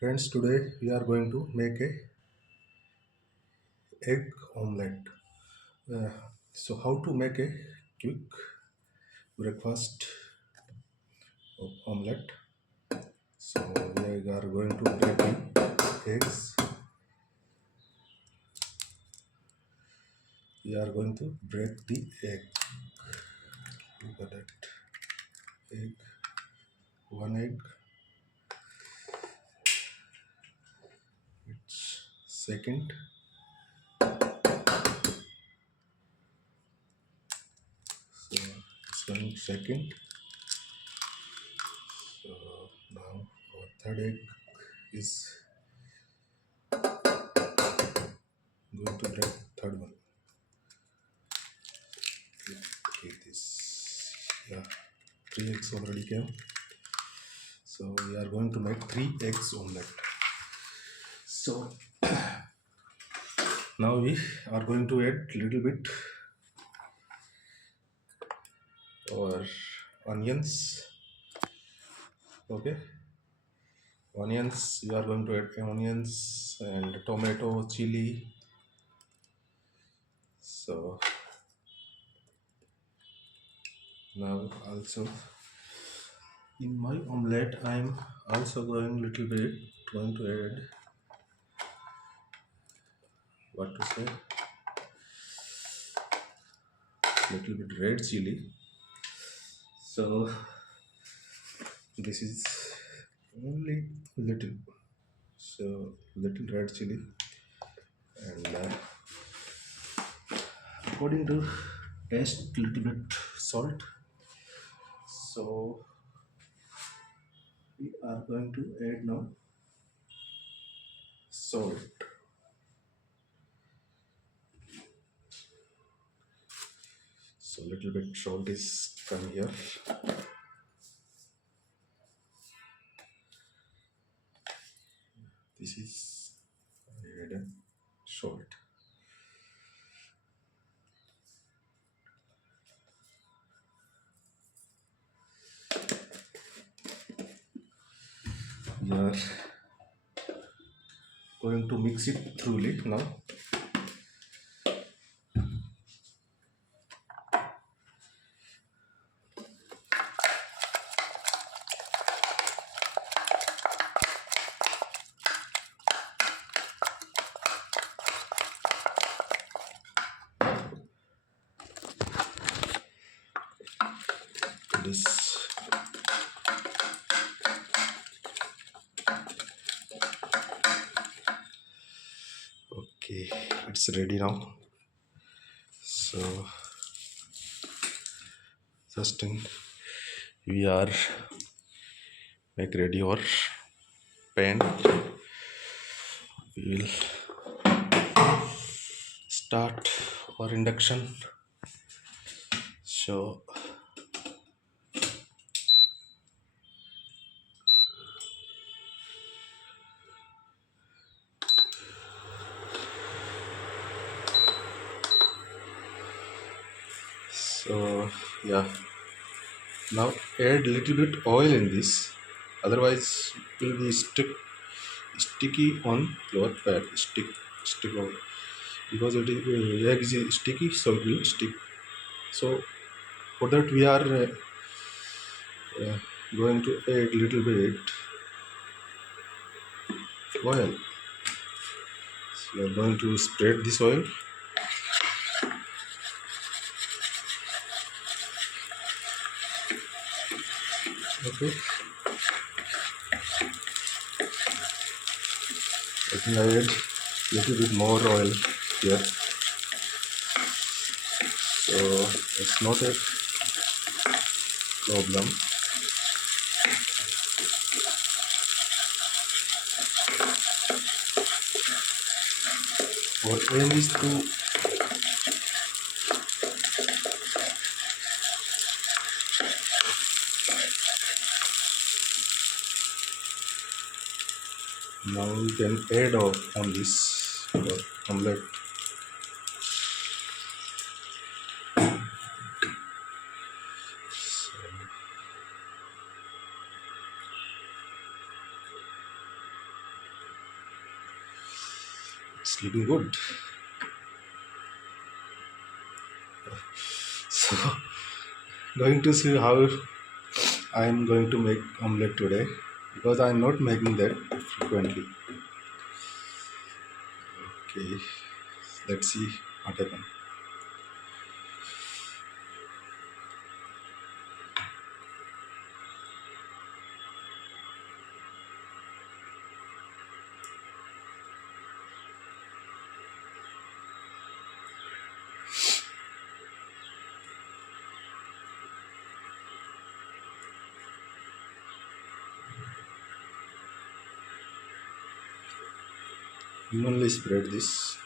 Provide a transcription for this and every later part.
Friends, today we are going to make a egg omelette. Uh, so, how to make a quick breakfast of omelette? So, we are going to break the eggs. We are going to break the egg. Look at that egg. One egg. It's second. So, it's going second. So now our third egg is going to break third one. Okay, this, yeah, three eggs already came. So we are going to make three eggs omelette. So now we are going to add little bit or onions. Okay, onions. We are going to add onions and tomato, chili. So now also in my omelette, I'm also going to add what to say, little bit red chili. So this is only little, so little red chili and according to taste little bit salt. So we are going to add now salt. So little bit salt is come here. This is add salt. We are going to mix it thoroughly now. This, okay, it's ready now. So first thing we are make ready our pan. We will start our induction. So yeah, now add little bit oil in this, otherwise it will be sticky on your pan. Stick on, because it is egg is sticky, so it will stick. So for that we are uh, going to add little bit oil. So we are going to spread this oil. Okay, I think I add little bit more oil here, so it's not a problem. Our aim is to now we can add on this omelette. Sleeping good. So, going to see how I am going to make omelette today because I am not making that frequently. Okay, let's see what happens. Evenly spread this.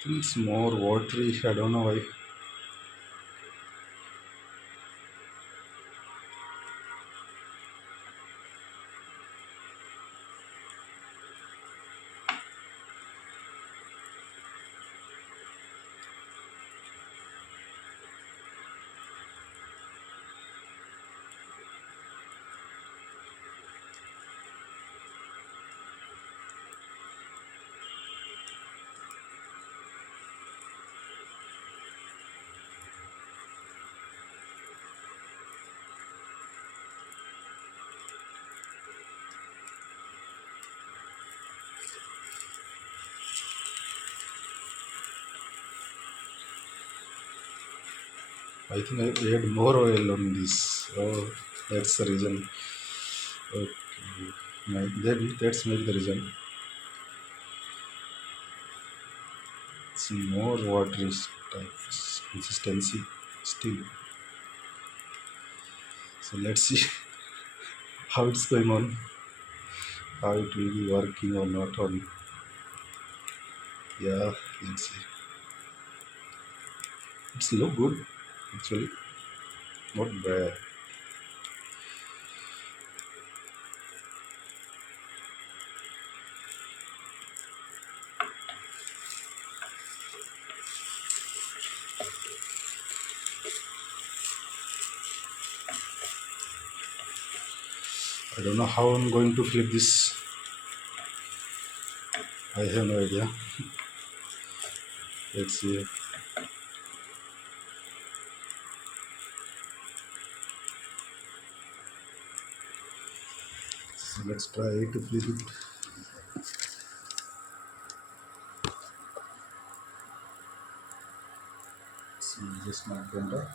Feels more watery. I don't know why. I think I add more oil on this. Oh, that's the reason. Okay, that's maybe the reason. It's more watery type consistency still. So let's see how it's going on, how it will be working or not on. Yeah, let's see. It's look good actually, not bad. I don't know how I'm going to flip this. I have no idea. Let's see. So let's try to flip it. See, just my camera.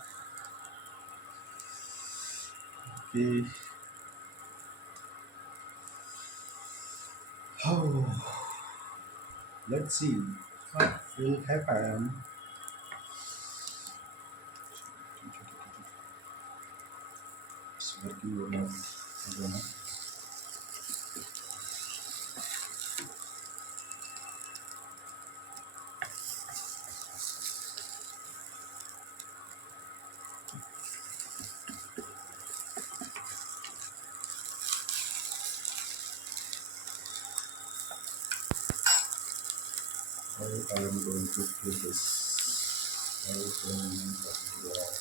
Okay. Oh, let's see what will happen. It's working or not. I don't know. How I am going to flip this. How I am going to do that.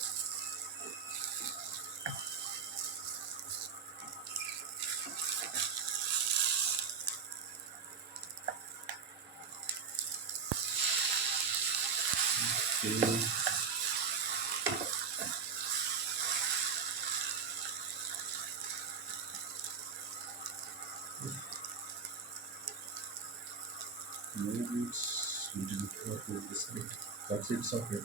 Okay. That's it's okay.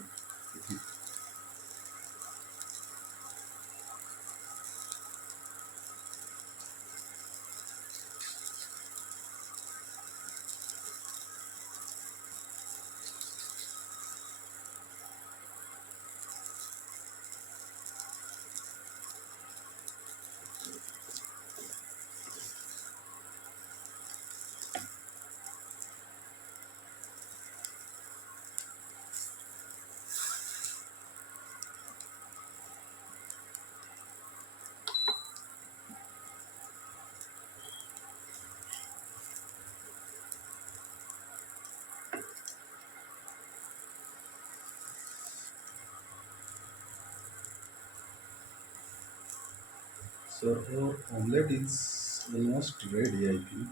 So our omelette is almost ready, I think.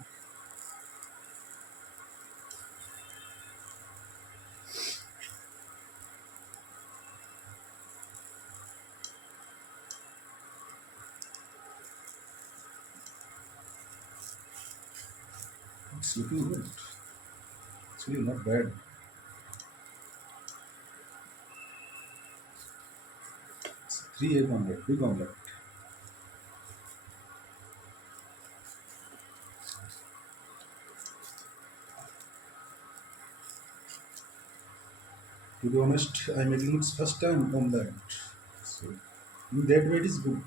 It's looking good. It's really not bad. It's three egg omelette, big omelette. To be honest, I'm making it first time omelette. So in that way it is good.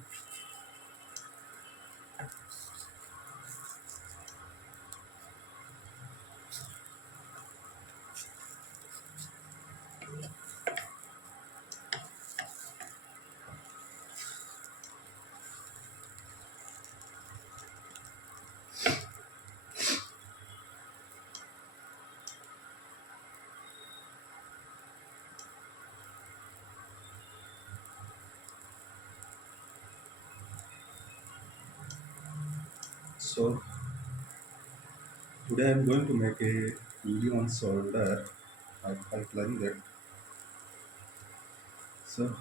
So today I'm going to make a video on solder. I plan that. So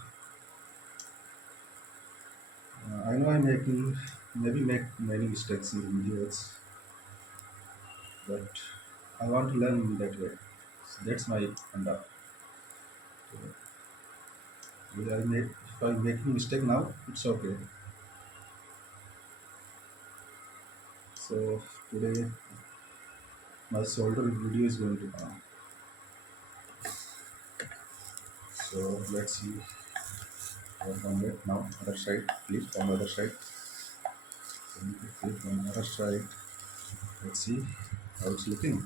I know I'm making maybe make many mistakes in videos, but I want to learn that way. So that's my agenda. So, if I'm making mistake now, it's okay. So today my solder video is going to come. So let's see what on it now. Other side, flip on the other side. So flip on the other side. Let's see how it's looking.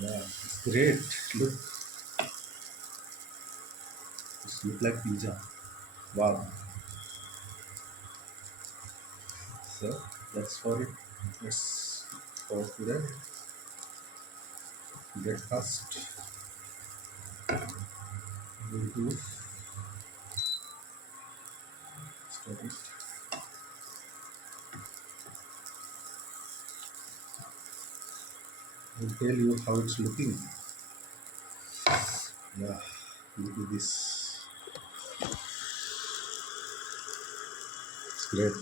Yeah, it's great. Look, it's look like pizza. Wow. So that's for it. That's for today. Breakfast. We'll do start it. I'll tell you how it's looking. Yeah, look at this. It's great.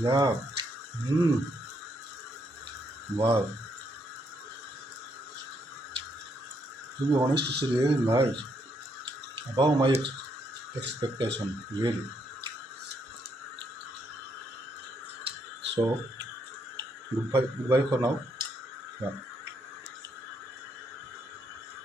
Yeah. Mm. Wow. To be honest, it's really nice. Above my expectation, really. So, goodbye for now. Yeah.